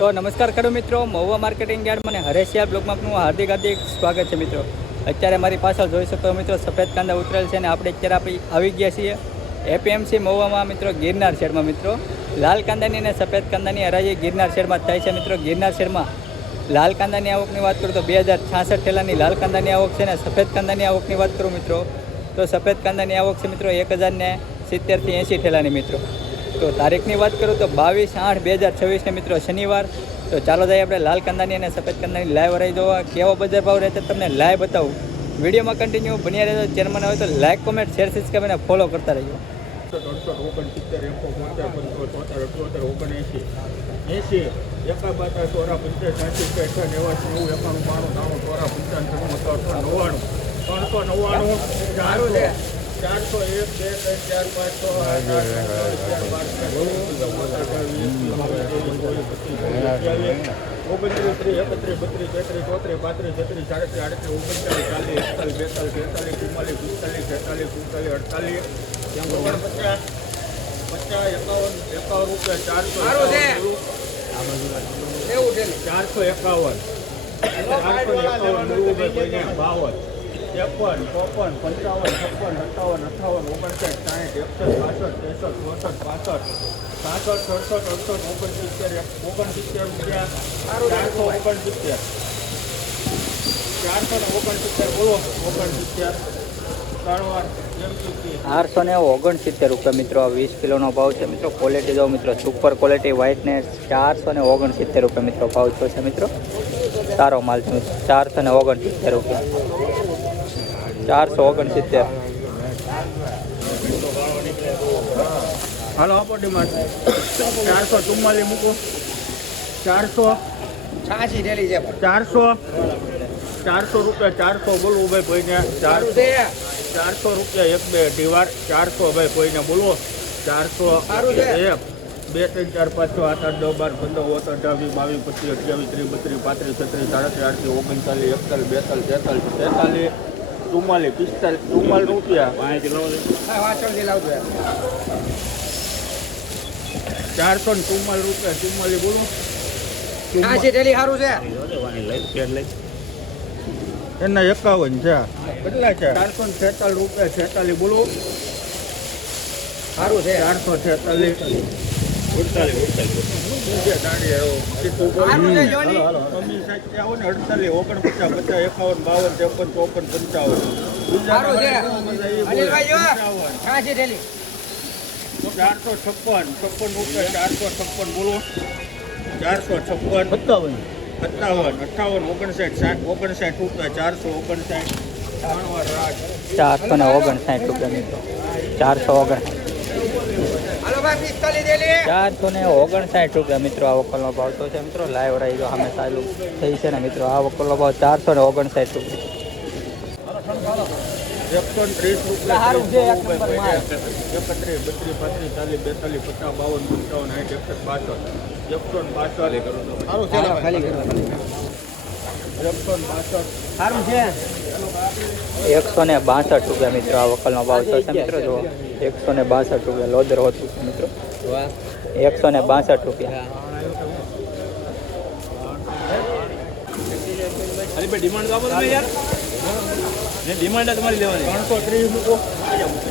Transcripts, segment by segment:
તો નમસ્કાર ખેડૂત મિત્રો, મહુવા માર્કેટિંગ યાર્ડ મને હરેશિયા બ્લોગમાં આપનું હાર્દિક સ્વાગત છે મિત્રો. અત્યારે મારી પાછળ જોઈ શકો મિત્રો સફેદ કાંદા ઉતરેલ છે અને આપણે આવી ગયા છીએ એપીએમસી મહુવામાં મિત્રો ગિરનાર શેડમાં મિત્રો. લાલ કાંદાની અને સફેદ કાંદાની હરાજી ગિરનાર શેડમાં થાય છે મિત્રો. ગિરનાર શેડમાં લાલ કાંદાની આવકની વાત કરું તો 2066 ઠેલાની લાલ કાંદાની આવક છે અને સફેદ કાંદાની આવકની વાત કરું મિત્રો તો સફેદ કાંદાની આવક છે મિત્રો 1070 થી 80 ઠેલાની મિત્રો. તો તારીખની વાત કરું તો 22/8/2026 મિત્રો શનિવાર. તો ચાલો જઈએ આપણે લાલ કાંદાની અને સફેદ કાંદાની લાઈવ હરાઈ જોવા કેવો બજાર ભાવ રહેશે તમને લાઈવ બતાવું. વિડીયોમાં કન્ટિન્યુ બન્યા રહેજો. ચેનલ હોય તો લાઈક, કોમેન્ટ, શેર, સબસ્ક્રાઈબ અને ફોલો કરતા રહેજો. 869 રૂપિયા મિત્રો. આ 20 કિલોનો ભાવ છે મિત્રો. ક્વોલિટી જો મિત્રો સુપર ક્વોલિટી વ્હાઇટનેસ. 469 રૂપિયા મિત્રો ભાવ છે મિત્રો. સારો માલ છે 469 રૂપિયા. 469. હાલો આપો ડિમાન્ડ 444 મૂકો. 486 ઢેલી છે. 400 રૂપિયા. 400 બોલવું ભાઈ કોઈને. 400 રૂપિયા 1 2 ઢીવાર. 400 ભાઈ કોઈને બોલવો. 400 1 2 3 4 5 6 8 8 9 12 15 18 20 22 25 28 30 32 33 34 35 36 38 39 40 44 રૂપિયા. 444 રૂપિયા. 44 બોલો. એના 51 છે. કેટલા છે? 446 રૂપિયા. 46 બોલો. સારું છે. 446 બોલો. 456 57 58 59 રૂપિયા. 459 રૂપિયા મિત્રો. 459 રૂપિયા મિત્રો. આ વકલનો ભાવ તો છે મિત્રો. લાઈવ રહી ગયો સામે ચાલુ થઈ છે ને મિત્રો. આ વકલનો ભાવ 459 રૂપિયા. 130 રૂપિયા. 31 32 33 40 45 રૂપિયા મિત્રો. આ વકલનો ભાવ તો છે મિત્રો. જો 162 રૂપિયા લોદર હોતું છે મિત્રો. 162 રૂપિયા. ડિમાન્ડ આપો તમે યાર. ડિમાન્ડ તમારી લેવાની. 330 મૂકો.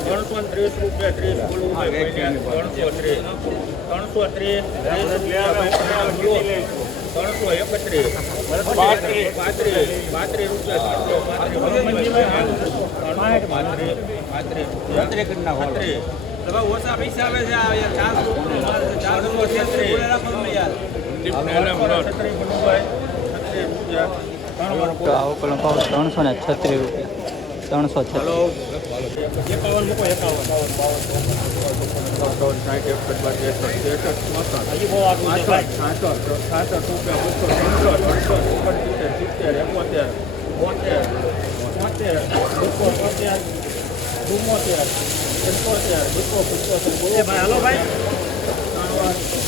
330 રૂપિયા. 30 બોલવું હોય 330 ઓછા પૈસા આવે છે. 336 રૂપિયા. 336.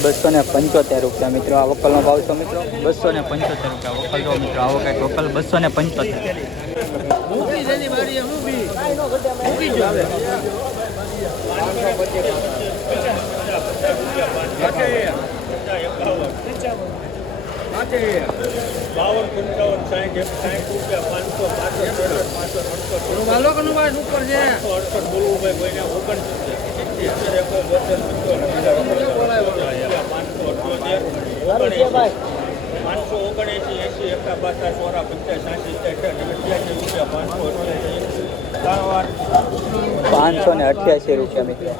275 રૂપિયા મિત્રો. આ વકલનો ભાવ છે મિત્રો. 275 રૂપિયા વકલ જો મિત્રો. આવો કંઈક વકલ 275. 52, 55, 60, 60 રૂપિયા 500, 500, 568, બોલવું ભાઈ કોઈને 588 રૂપિયા મિત્રો.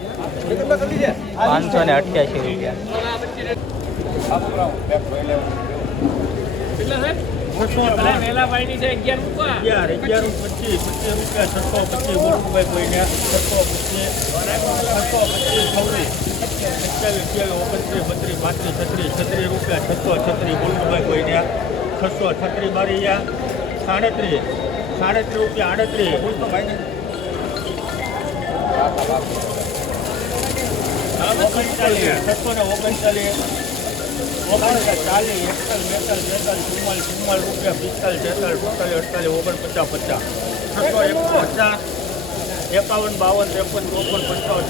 588 રૂપિયા. એકાવન, 52, 53, 54,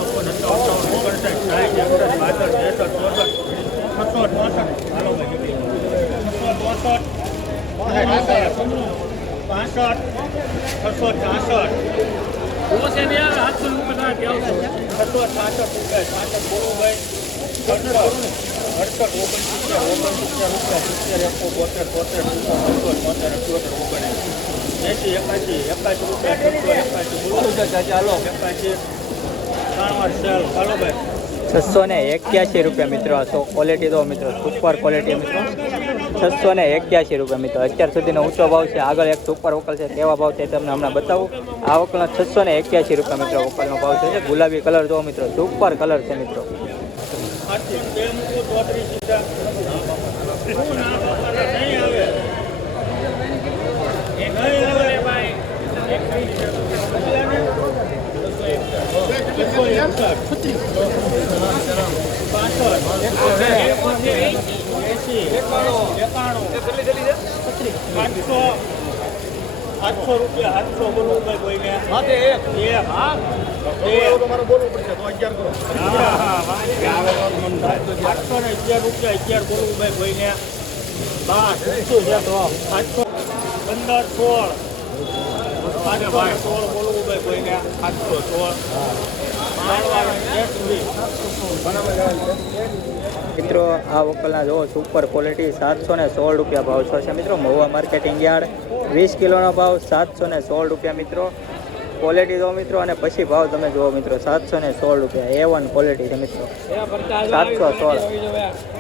681 રૂપિયા મિત્રો. આ ક્વોલિટી તો મિત્રો સુપર ક્વોલિટી મિત્રો. 681 રૂપિયા મિત્રો. અત્યાર સુધીનો ઊંચો ભાવ છે. આગળ એક સુપર વકલ છે, કેવા ભાવ છે તમને હમણાં બતાવું. આ વકલનો 681 રૂપિયા મિત્રો વકલનો ભાવ છે. ગુલાબી કલર જો મિત્રો, સુપર કલર છે મિત્રો. ₹800 બોલવું ભાઈ કોઈને. તમારે બોલવું પડશે તો 11 કરો. 811 રૂપિયા 11 બોલવું ભાઈ કોઈને. 815, 16 બોલવું ભાઈ કોઈને. 816 મિત્રો આ વકલના જો સુપર ક્વોલિટી 716 રૂપિયા ભાવ છે મિત્રો. મહુવા માર્કેટિંગ યાર્ડ 20 કિલોનો ભાવ 716 રૂપિયા મિત્રો. ક્વોલિટી જો મિત્રો, અને પછી ભાવ તમે જુઓ મિત્રો. 716 રૂપિયા A1 ક્વોલિટી છે મિત્રો. 716.